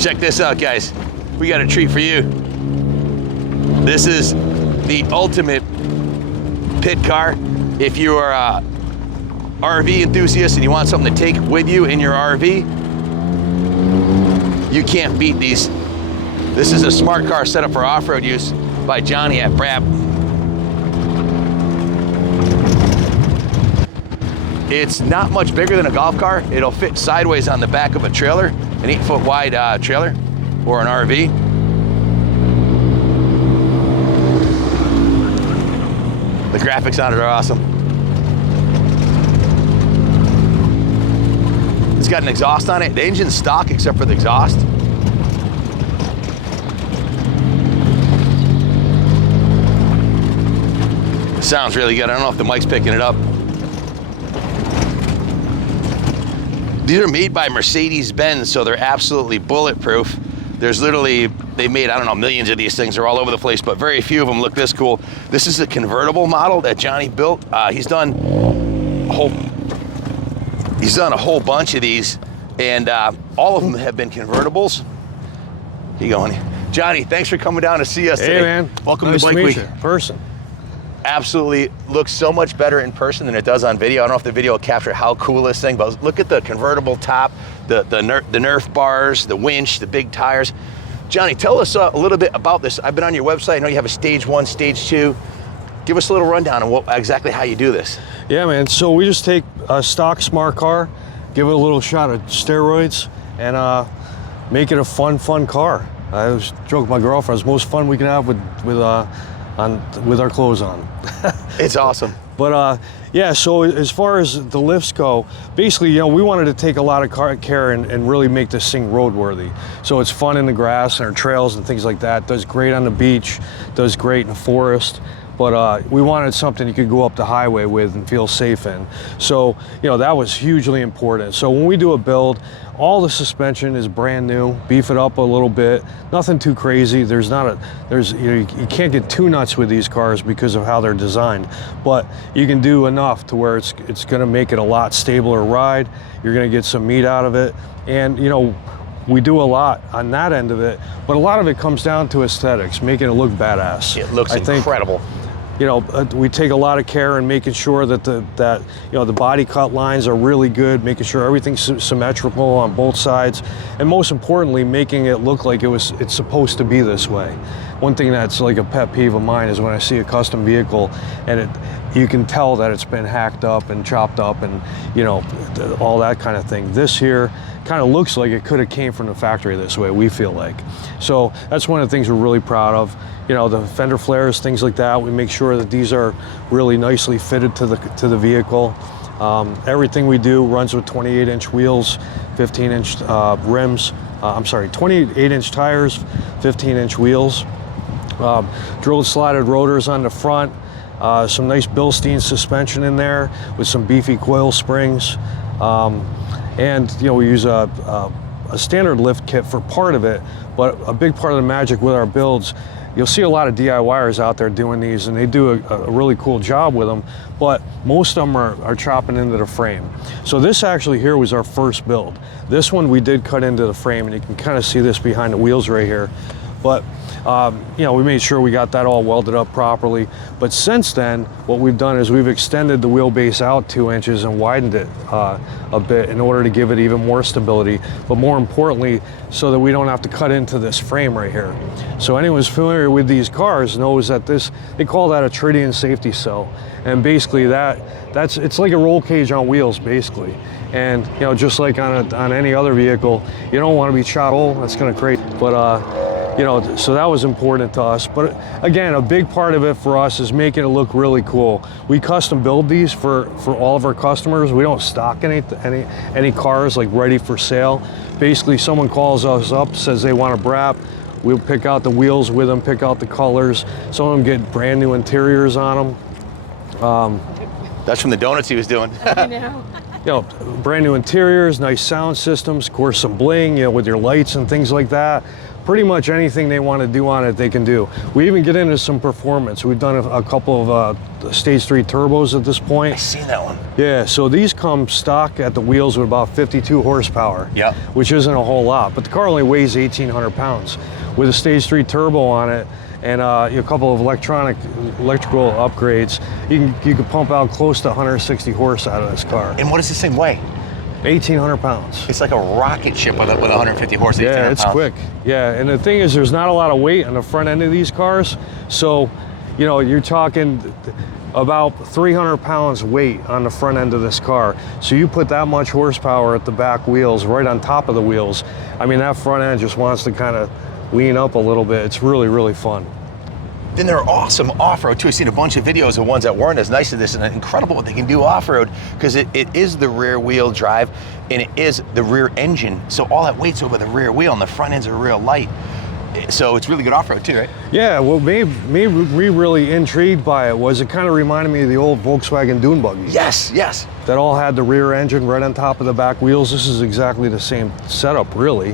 Check this out, guys. We got a treat for you. This is the ultimate pit car. If you are a RV enthusiast and you want something to take with you in your RV, you can't beat these. This is a smart car set up for off-road use by Johnny at Braap. It's not much bigger than a golf car. It'll fit sideways on the back of a trailer, an 8-foot wide trailer or an RV. The graphics on it are awesome. It's got an exhaust on it. The engine's stock except for the exhaust. It sounds really good. I don't know if the mic's picking it up. These are made by Mercedes-Benz, so they're absolutely bulletproof. There's literally, they made, I don't know, millions of these things. They're all over the place, but very few of them look this cool. This is a convertible model that Johnny built. He's done a whole bunch of these, and all of them have been convertibles. Here you go, honey. Johnny, thanks for coming down to see us today. Hey, man. Welcome nice to Bike meet Week. you. Person. Absolutely looks so much better in person than it does on video. I don't know if the video will capture how cool this thing, but look at the convertible top, the Nerf bars, the winch, the big tires. Johnny, tell us a little bit about this. I've been on your website. I know you have a stage 1, stage 2. Give us a little rundown on exactly how you do this. Yeah, man. So we just take a stock smart car, give it a little shot of steroids, and make it a fun car. I was joking with my girlfriend. It's the most fun we can have with our clothes on. It's awesome. But yeah, so as far as the lifts go, basically, we wanted to take a lot of care and really make this thing roadworthy. So it's fun in the grass and our trails and things like that. Does great on the beach, does great in the forest. But we wanted something you could go up the highway with and feel safe in. So, that was hugely important. So when we do a build, all the suspension is brand new, beef it up a little bit, nothing too crazy. You can't get too nuts with these cars because of how they're designed, but you can do enough to where it's gonna make it a lot stabler ride. You're gonna get some meat out of it. And, we do a lot on that end of it, but a lot of it comes down to aesthetics, making it look badass. It looks incredible. We take a lot of care in making sure that the body cut lines are really good, making sure everything's symmetrical on both sides, and most importantly, making it look like it's supposed to be this way. One thing that's like a pet peeve of mine is when I see a custom vehicle and you can tell that it's been hacked up and chopped up and all that kind of thing. This here kind of looks like it could have came from the factory this way, we feel like. So that's one of the things we're really proud of. The fender flares, things like that, we make sure that these are really nicely fitted to the vehicle. Everything we do runs with 28-inch wheels, 15-inch rims. 28-inch tires, 15-inch wheels. Drilled slotted rotors on the front. Some nice Bilstein suspension in there with some beefy coil springs. And we use a standard lift kit for part of it, but a big part of the magic with our builds, you'll see a lot of DIYers out there doing these, and they do a really cool job with them, but most of them are chopping into the frame. So this actually here was our first build. This one we did cut into the frame, and you can kind of see this behind the wheels right here. But we made sure we got that all welded up properly. But since then, what we've done is we've extended the wheelbase out 2 inches and widened it a bit in order to give it even more stability, but more importantly, so that we don't have to cut into this frame right here. So anyone who's familiar with these cars knows that they call that a tritium safety cell. And basically it's like a roll cage on wheels, basically. And just like on any other vehicle, you don't want to be shot hole, that's gonna create, but so that was important to us. But again, a big part of it for us is making it look really cool. We custom build these for all of our customers. We don't stock any cars like ready for sale. Basically, someone calls us up, says they want a Braap. We'll pick out the wheels with them, pick out the colors. Some of them get brand new interiors on them. That's from the donuts he was doing. I know. you know, brand new interiors, nice sound systems, of course some bling, you know, with your lights and things like that. Pretty much anything they want to do on it, they can do. We even get into some performance. We've done a couple of Stage 3 turbos at this point. I seen that one. Yeah, so these come stock at the wheels with about 52 horsepower, yeah, which isn't a whole lot, but the car only weighs 1,800 pounds. With a Stage 3 turbo on it and a couple of electrical upgrades, you can pump out close to 160 horse out of this car. And what does this thing weigh? 1,800 pounds. It's like a rocket ship with 150 horse. Yeah, it's pounds. quick. Yeah, and the thing is, there's not a lot of weight on the front end of these cars, so you know you're talking about 300 pounds weight on the front end of this car. So you put that much horsepower at the back wheels, right on top of the wheels. I mean, that front end just wants to kind of lean up a little bit. It's really, really fun. Then they're awesome off-road too. I've seen a bunch of videos of ones that weren't as nice as this, and incredible what they can do off-road, because it is the rear wheel drive and it is the rear engine. So all that weight's over the rear wheel and the front end's are real light. So it's really good off-road too, right? Yeah, what made me really intrigued by it was it kind of reminded me of the old Volkswagen dune buggies. Yes, yes. That all had the rear engine right on top of the back wheels. This is exactly the same setup, really.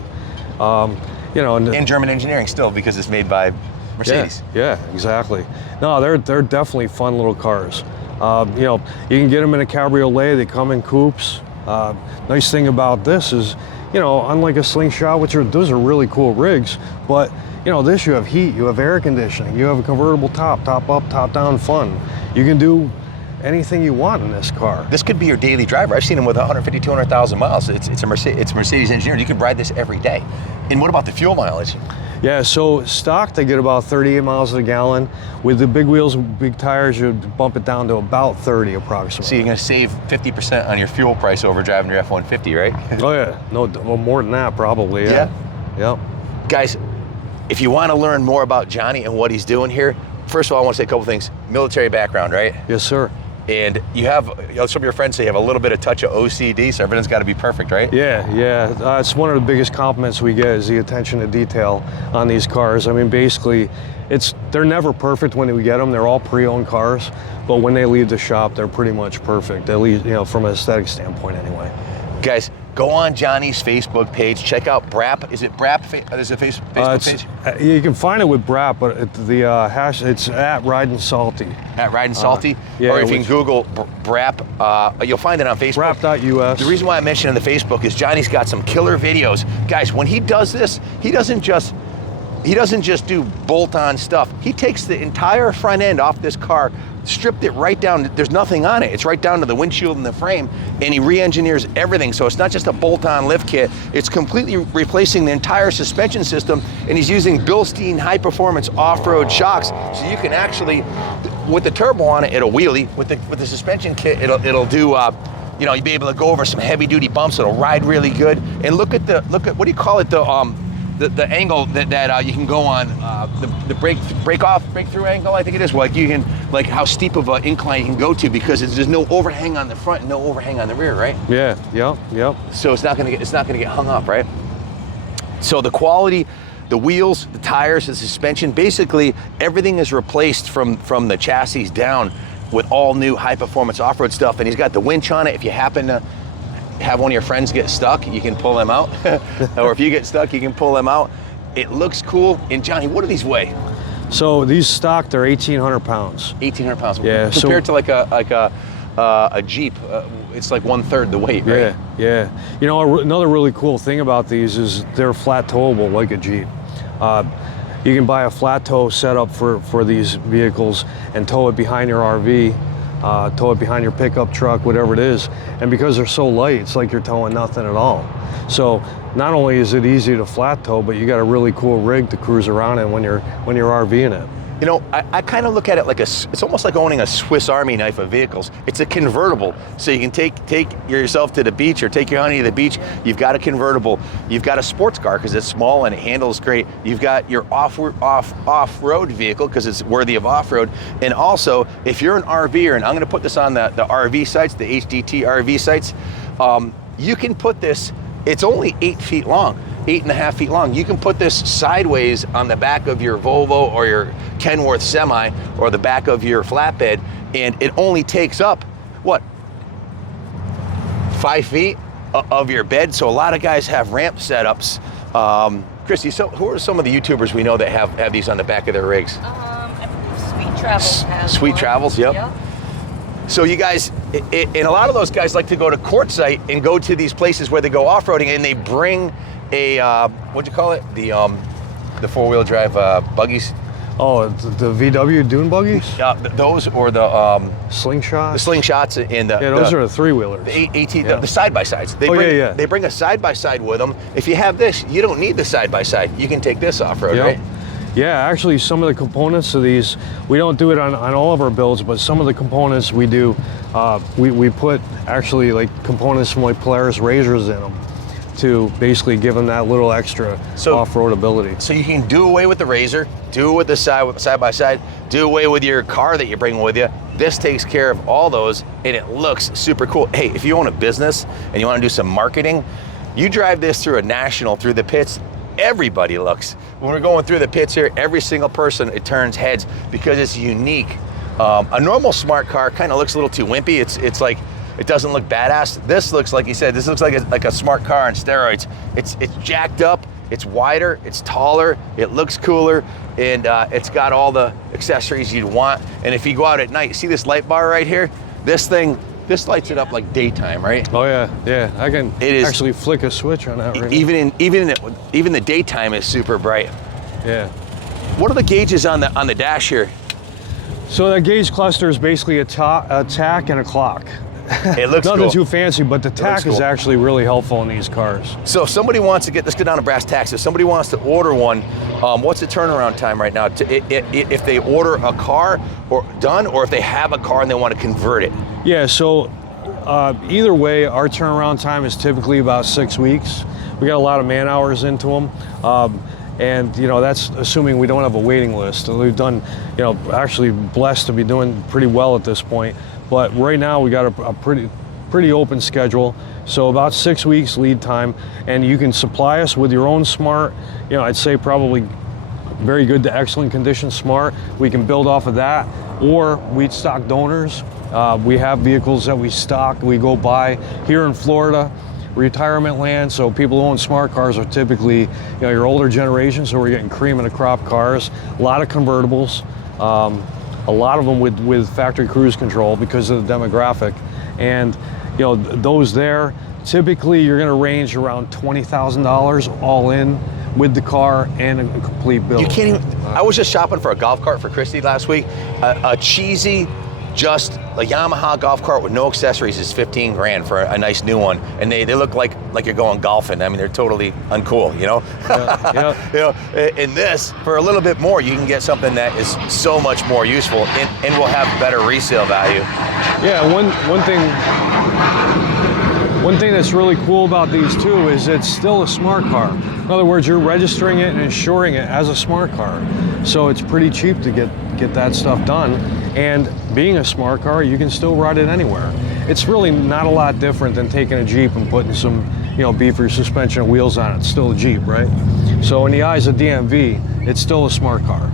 You know, and German engineering still, because it's made by Mercedes. Yeah, exactly. No, they're definitely fun little cars. You know, you can get them in a cabriolet. They come in coupes. Nice thing about this is, you know, unlike a Slingshot, those are really cool rigs, but you know, this you have heat, you have air conditioning, you have a convertible top up, top down fun. You can do anything you want in this car. This could be your daily driver. I've seen them with 150, 200,000 miles. It's Mercedes engineered. You can ride this every day. And what about the fuel mileage? Yeah, so stock they get about 38 miles a gallon. With the big wheels, big tires, you bump it down to about 30 approximately. So you're gonna save 50% on your fuel price over driving your F-150, right? Oh yeah, no, well, more than that probably, yeah. Yep. Guys, if you wanna learn more about Johnny and what he's doing here, first of all, I wanna say a couple things. Military background, right? Yes, sir. And you have, some of your friends say you have a little bit of touch of OCD, so everything's got to be perfect, right? Yeah. It's one of the biggest compliments we get is the attention to detail on these cars. I mean, basically, they're never perfect when we get them. They're all pre-owned cars, but when they leave the shop, they're pretty much perfect. At least, you know, from an aesthetic standpoint, anyway. Guys, go on Johnny's Facebook page. Check out Braap. Is it Braap? There's a Facebook page? You can find it with Braap, but the hash, it's at Riding Salty. At Riding Salty? Yeah, or if you can Google Braap, you'll find it on Facebook. Braap.us. The reason why I mentioned in the Facebook is Johnny's got some killer videos. Guys, when he does this, he doesn't just do bolt-on stuff. He takes the entire front end off this car, stripped it right down. There's nothing on it. It's right down to the windshield and the frame, and he re-engineers everything. So it's not just a bolt-on lift kit. It's completely replacing the entire suspension system, and he's using Bilstein high-performance off-road shocks, so you can actually, with the turbo on it, it'll wheelie. With the suspension kit, it'll do. You know, you'll be able to go over some heavy-duty bumps. It'll ride really good. And look at what do you call it? The angle that you can go on, the breakthrough angle, I think it is. Like you can, like how steep of an incline you can go to, because there's no overhang on the front and no overhang on the rear, right? Yeah, yep. So it's not gonna get hung up, right? So the quality, the wheels, the tires, the suspension, basically everything is replaced from the chassis down with all new high performance off-road stuff. And he's got the winch on it. If you happen to have one of your friends get stuck, you can pull them out. Or if you get stuck, you can pull them out. It looks cool. And Johnny, what do these weigh? So these stock, they're 1,800 pounds. 1,800 pounds. Yeah. Compared to like a Jeep, it's like 1/3 the weight, right? Yeah. You know, another really cool thing about these is they're flat towable like a Jeep. You can buy a flat tow setup for these vehicles and tow it behind your RV. Tow it behind your pickup truck, whatever it is. And because they're so light, it's like you're towing nothing at all. So not only is it easy to flat tow, but you got a really cool rig to cruise around in when you're RVing it. You know, I kind of look at it like it's almost like owning a Swiss Army knife of vehicles. It's a convertible, so you can take yourself to the beach or take your honey to the beach. You've got a convertible. You've got a sports car because it's small and it handles great. You've got your off-road vehicle because it's worthy of off-road. And also, if you're an RVer, and I'm going to put this on the RV sites, the HDT RV sites, you can put this. It's only 8 feet long. 8.5 feet long. You can put this sideways on the back of your Volvo or your Kenworth semi or the back of your flatbed, and it only takes up, what, 5 feet of your bed. So a lot of guys have ramp setups. Christy, so who are some of the YouTubers we know that have these on the back of their rigs? I believe Sweet Travels has Sweet one. Travels, yep. So you guys, and a lot of those guys like to go to quartzsite and go to these places where they go off-roading, and they bring a, what'd you call it? The four-wheel drive buggies. Oh, the VW dune buggies? Yeah, those or the Slingshot? the slingshots and the, Yeah, those are the three-wheelers. the side-by-sides. They bring a side-by-side with them. If you have this, you don't need the side-by-side. You can take this off-road, right? Yeah, actually some of the components of these, we don't do it on all of our builds, but some of the components we do, we put actually like components from like Polaris razors in them to basically give them that little extra off-road ability. So you can do away with the razor, do it with the side-by-side, do away with your car that you're bringing with you. This takes care of all those, and it looks super cool. Hey, if you own a business and you want to do some marketing, you drive this through through the pits, everybody looks. When we're going through the pits here, every single person, it turns heads because it's unique. A normal smart car kind of looks a little too wimpy. It's like, it doesn't look badass. This looks, like you said, this looks like a smart car on steroids. It's jacked up, it's wider, it's taller, it looks cooler, and it's got all the accessories you'd want. And if you go out at night, see this light bar right here? This lights it up like daytime, right? Oh yeah. I can actually flick a switch on that right now. Even the daytime is super bright. Yeah. What are the gauges on the dash here? So that gauge cluster is basically a tack and a clock. It looks nothing cool. too fancy, but the tack is actually really helpful in these cars. So if somebody wants to let's get down to brass tacks. If somebody wants to order one, what's the turnaround time right now? If they order a car or if they have a car and they want to convert it? Yeah, so either way, our turnaround time is typically about 6 weeks. We got a lot of man hours into them. And that's assuming we don't have a waiting list. We've done, actually blessed to be doing pretty well at this point. But right now we got a pretty open schedule. So about 6 weeks lead time, and you can supply us with your own smart. I'd say probably very good to excellent condition smart. We can build off of that, or we'd stock donors. We have vehicles that we stock, we go buy here in Florida. Retirement land, so people who own smart cars are typically your older generation, so we're getting cream of the crop cars. A lot of convertibles, a lot of them with factory cruise control because of the demographic. And those there, typically you're going to range around $20,000 all in with the car and a complete build. You can't even, I was just shopping for a golf cart for Christy last week. A cheesy, just a Yamaha golf cart with no accessories is 15 grand for a nice new one, and they look like you're going golfing. I mean, they're totally uncool, Yeah. In this, for a little bit more, you can get something that is so much more useful and will have better resale value. Yeah, one thing that's really cool about these too is it's still a smart car. In other words, you're registering it and insuring it as a smart car. So it's pretty cheap to get that stuff done. And being a smart car, you can still ride it anywhere. It's really not a lot different than taking a Jeep and putting some, beefier suspension and wheels on it. It's still a Jeep, right? So in the eyes of DMV, it's still a smart car.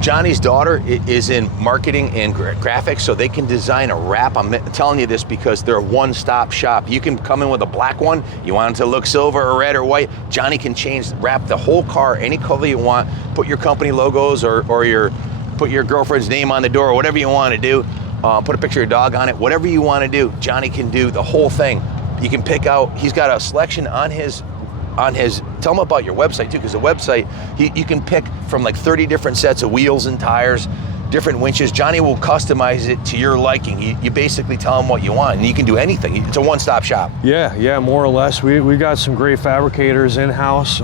Johnny's daughter is in marketing and graphics, so they can design a wrap. I'm telling you this because they're a one-stop shop. You can come in with a black one, you want it to look silver or red or white, Johnny can wrap the whole car any color you want, put your company logos or put your girlfriend's name on the door, or whatever you want to do, put a picture of your dog on it, whatever you want to do, Johnny can do the whole thing. You can pick out, he's got a selection on his, tell them about your website too, because the website, you can pick from like 30 different sets of wheels and tires, different winches. Johnny will customize it to your liking. You basically tell him what you want, and you can do anything. It's a one-stop shop. Yeah, more or less. We got some great fabricators in-house,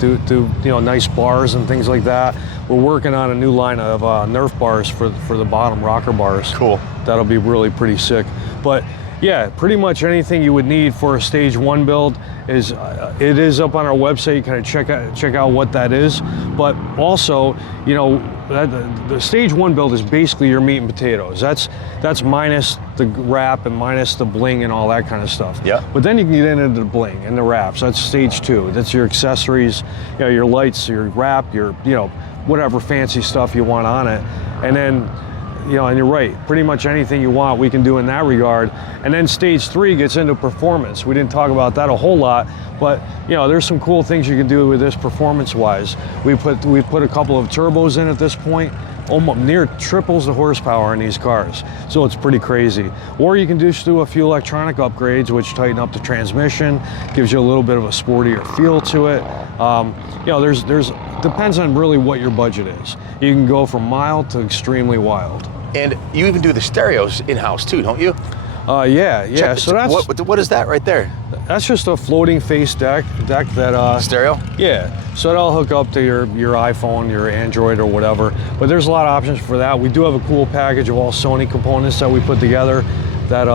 do nice bars and things like that. We're working on a new line of Nerf bars for the bottom rocker bars. Cool. That'll be really pretty sick. But yeah, pretty much anything you would need for a stage 1 build is it is up on our website. You kind of check out what that is. But also, the stage 1 build is basically your meat and potatoes. That's minus the wrap and minus the bling and all that kind of stuff. Yeah. But then you can get into the bling and the wraps. That's stage 2. That's your accessories, your lights, your wrap, your whatever fancy stuff you want on it. And then you know, and you're right, pretty much anything you want we can do in that regard. And then stage 3 gets into performance. We didn't talk about that a whole lot, but you know, there's some cool things you can do with this performance-wise. We put a couple of turbos in at this point, almost near triples the horsepower in these cars. So it's pretty crazy. Or you can just do a few electronic upgrades, which tighten up the transmission, gives you a little bit of a sportier feel to it. You know, there's depends on really what your budget is. You can go from mild to extremely wild. And you even do the stereos in-house too, don't you? Yeah. So that's what is that right there? That's just a floating face deck that Stereo? Yeah. So that'll hook up to your iPhone, your Android, or whatever. But there's a lot of options for that. We do have a cool package of all Sony components that we put together. That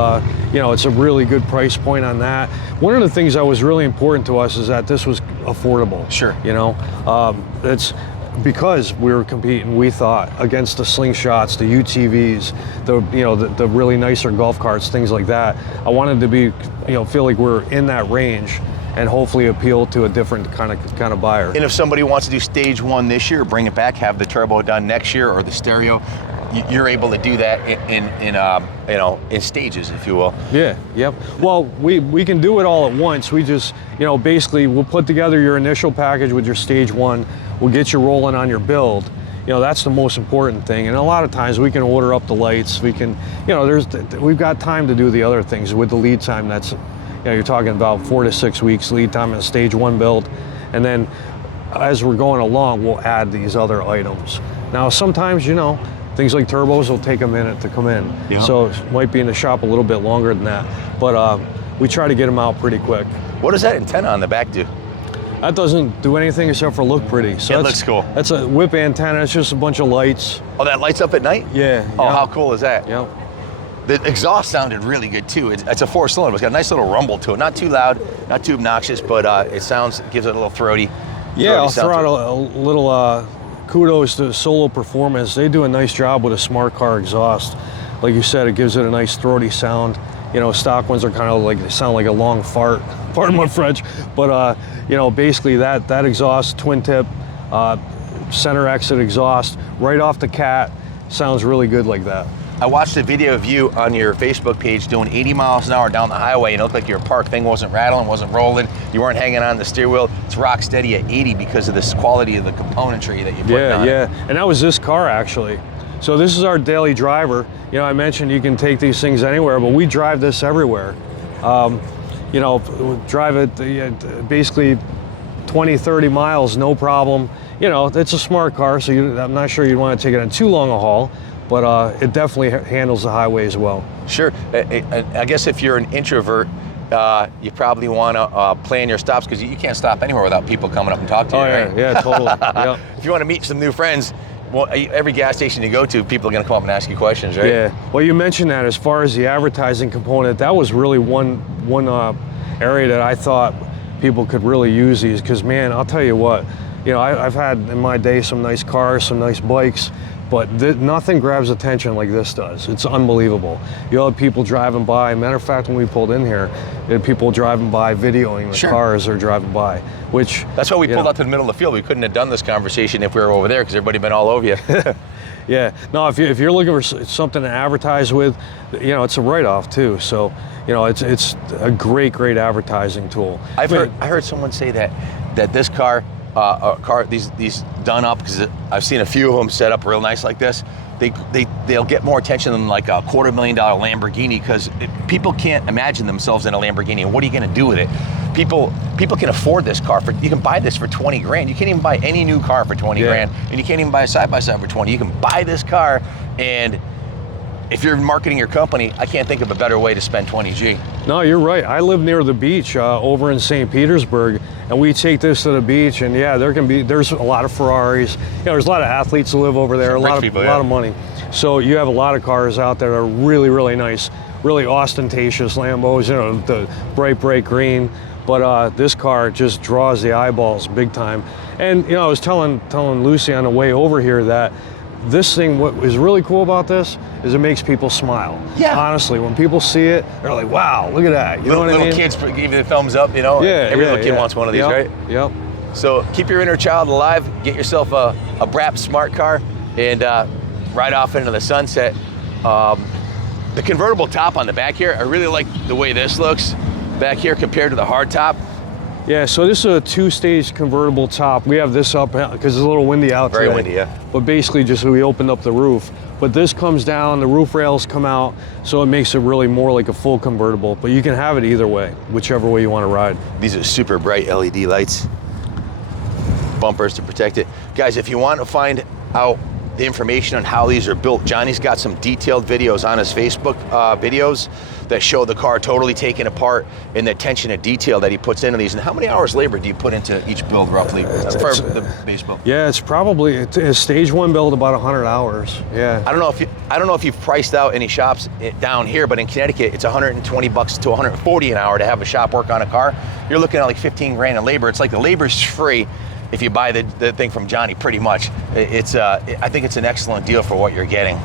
you know, it's a really good price point on that. One of the things that was really important to us is that this was affordable. Sure. You know, it's because we were competing, we thought, against the Slingshots, the UTVs, the really nicer golf carts, things like that. I wanted to be, you know, feel like we're in that range and hopefully appeal to a different kind of buyer. And if somebody wants to do stage 1 this year, bring it back, have the turbo done next year, or the stereo, you're able to do that in stages, if you will. Yeah, yep. Well, we can do it all at once. We just, you know, basically we'll put together your initial package with your stage 1. We'll get you rolling on your build. You know, that's the most important thing. And a lot of times we can order up the lights. We can, you know, we've got time to do the other things with the lead time. That's, you know, you're talking about 4 to 6 weeks lead time in a stage 1 build. And then as we're going along, we'll add these other items. Now, sometimes, you know, things like turbos will take a minute to come in. Yeah. So it might be in the shop a little bit longer than that. But we try to get them out pretty quick. What does that antenna on the back do? That doesn't do anything except for look pretty. So it looks cool. That's a whip antenna. It's just a bunch of lights. Oh, that lights up at night? Yeah. Oh, how cool is that? Yeah. The exhaust sounded really good too. It's a 4-cylinder. It's got a nice little rumble to it. Not too loud, not too obnoxious, but gives it a little throaty. Yeah, I'll throw out a little kudos to Solo Performance. They do a nice job with a smart car exhaust. Like you said, it gives it a nice throaty sound. You know, stock ones are kind of like, they sound like a long fart, pardon my French, but you know, basically that exhaust, twin tip, center exit exhaust, right off the cat, sounds really good like that. I watched a video of you on your Facebook page doing 80 miles an hour down the highway, and it looked like your park thing wasn't rattling, wasn't rolling, you weren't hanging on the steering wheel. It's rock steady at 80 because of this quality of the componentry that you put on it. And that was this car actually. So this is our daily driver. You know, I mentioned you can take these things anywhere, but we drive this everywhere. You know, drive it basically 20, 30 miles, no problem. You know, it's a smart car, so I'm not sure you'd want to take it on too long a haul, but it definitely handles the highway as well. Sure. I guess if you're an introvert, you probably want to plan your stops because you can't stop anywhere without people coming up and talk to you, right? Yeah, totally. Yeah. If you want to meet some new friends, well, every gas station you go to, people are going to come up and ask you questions, right? Yeah. Well, you mentioned that as far as the advertising component, that was really one area that I thought people could really use these because, man, I'll tell you what, you know, I've had in my day some nice cars, some nice bikes, but nothing grabs attention like this does. It's unbelievable. You'll have people driving by. Matter of fact, when we pulled in here, you had people driving by videoing the cars they're driving by, which... That's why we pulled out to the middle of the field. We couldn't have done this conversation if we were over there because everybody been all over you. Yeah. No, if you're looking for something to advertise with, you know, it's a write-off too. So, you know, it's a great advertising tool. I heard someone say that this car, these done up, because I've seen a few of them set up real nice like this. They'll get more attention than like a $250,000 Lamborghini because people can't imagine themselves in a Lamborghini. And what are you going to do with it? People can afford this car you can buy this for 20 grand. You can't even buy any new car for 20 grand, and you can't even buy a side-by-side for 20. You can buy this car, and if you're marketing your company, I can't think of a better way to spend 20G. No, you're right. I live near the beach over in St. Petersburg, and we take this to the beach, and yeah, there's a lot of Ferraris. You know, there's a lot of athletes who live over there, a lot of money. So you have a lot of cars out there that are really, really nice, really ostentatious Lambos, you know, the bright green. But this car just draws the eyeballs big time. And you know, I was telling Lucy on the way over here that this thing, what is really cool about this is it makes people smile. Yeah. Honestly, when people see it, they're like, wow, look at that. You know what I mean? Little kids give you the thumbs up, you know? Yeah. Every little kid wants one of these, right? Yep. So keep your inner child alive, get yourself a Braap smart car, and ride off into the sunset. The convertible top on the back here, I really like the way this looks back here compared to the hard top. Yeah, so this is a 2-stage convertible top. We have this up because it's a little windy out today. Very windy, yeah. But basically just we opened up the roof. But this comes down, the roof rails come out, so it makes it really more like a full convertible. But you can have it either way, whichever way you want to ride. These are super bright LED lights. Bumpers to protect it. Guys, if you want to find out the information on how these are built, Johnny's got some detailed videos on his Facebook videos that show the car totally taken apart and the attention to detail that he puts into these. And how many hours labor do you put into each build roughly for the base build? Yeah, it's probably a stage 1 build about 100 hours. Yeah. I don't know if you've priced out any shops down here, but in Connecticut it's 120 bucks to 140 an hour to have a shop work on a car. You're looking at like 15 grand in labor. It's like the labor's free if you buy the thing from Johnny, pretty much. I think it's an excellent deal for what you're getting.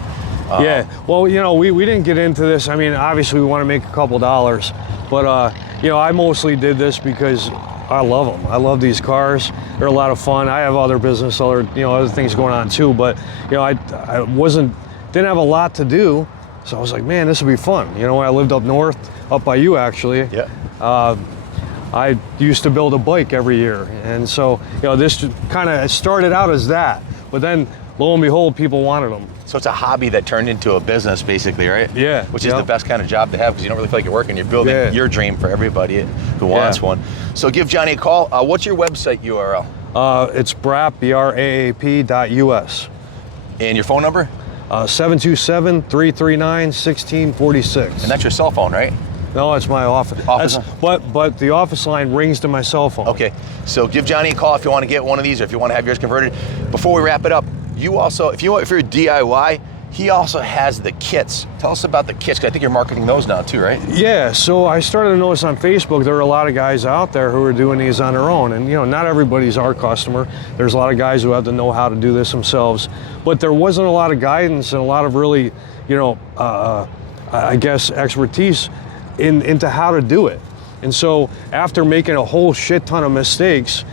Yeah, well, you know, we didn't get into this. I mean, obviously we want to make a couple dollars, but you know, I mostly did this because I love them. I love these cars. They're a lot of fun. I have other business, other things going on too, but you know, I didn't have a lot to do, so I was like, man, this would be fun. You know, when I lived up north, up by you actually. Yeah. I used to build a bike every year, and so you know, this kind of started out as that, but then lo and behold, people wanted them. So it's a hobby that turned into a business, basically, right? Yeah. Which is the best kind of job to have because you don't really feel like you're working. You're building your dream for everybody who wants one. So give Johnny a call. What's your website URL? It's Braap, BRAAP.us. And your phone number? 727-339-1646. And that's your cell phone, right? No, it's my office. But the office line rings to my cell phone. Okay. So give Johnny a call if you want to get one of these or if you want to have yours converted. Before we wrap it up, you also, if you're DIY, he also has the kits. Tell us about the kits, because I think you're marketing those now too, right? Yeah, so I started to notice on Facebook there were a lot of guys out there who are doing these on their own. And you know, not everybody's our customer. There's a lot of guys who have to know how to do this themselves. But there wasn't a lot of guidance and a lot of really, you know, I guess expertise into how to do it. And so after making a whole shit ton of mistakes,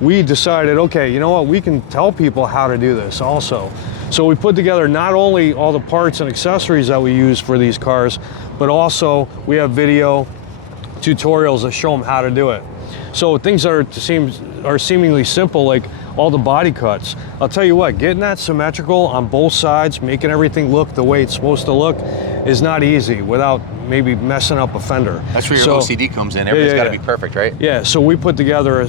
we decided, okay, you know what, we can tell people how to do this also. So we put together not only all the parts and accessories that we use for these cars, but also we have video tutorials that show them how to do it. So things that are seemingly simple, like all the body cuts. I'll tell you what, getting that symmetrical on both sides, making everything look the way it's supposed to look, is not easy without maybe messing up a fender. That's where your OCD comes in. Everything's got to be perfect, right? Yeah, so we put together,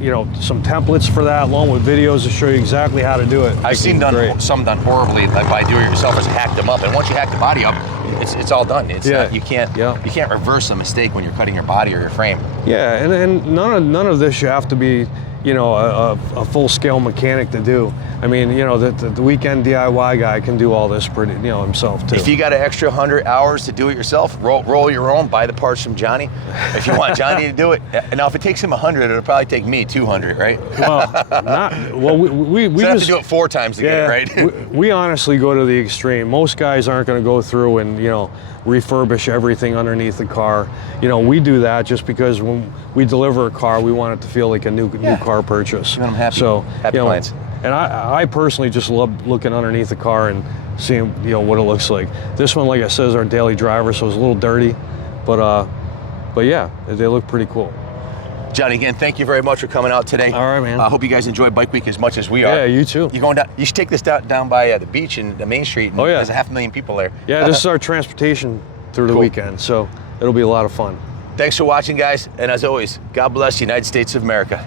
you know, some templates for that, along with videos to show you exactly how to do it. I've seen some done horribly, like by do-it-yourselfers, hack them up, and once you hack the body up, it's all done. It's not, you can't reverse a mistake when you're cutting your body or your frame. Yeah, and none of this you have to be, you know, a full-scale mechanic to do. I mean, you know, the weekend DIY guy can do all this pretty, you know, himself too. If you got an extra 100 hours to do it yourself, roll your own, buy the parts from Johnny. If you want Johnny to do it, now if it takes him 100, it'll probably take me 200, right? Well, we so have to do it 4 times to get it right. we honestly go to the extreme. Most guys aren't going to go through and, you know, refurbish everything underneath the car. You know, we do that just because when we deliver a car, we want it to feel like a new car purchase. You want them happy. So, happy clients. And I personally just love looking underneath the car and seeing, you know, what it looks like. This one, like I said, is our daily driver, so it's a little dirty, but yeah, they look pretty cool. Johnny, again, thank you very much for coming out today. All right, man. I hope you guys enjoy Bike Week as much as we are. Yeah, you too. You going down? You should take this down by the beach and the Main Street. And there's 500,000 people there. Yeah, this is our transportation through the weekend, so it'll be a lot of fun. Thanks for watching, guys, and as always, God bless the United States of America.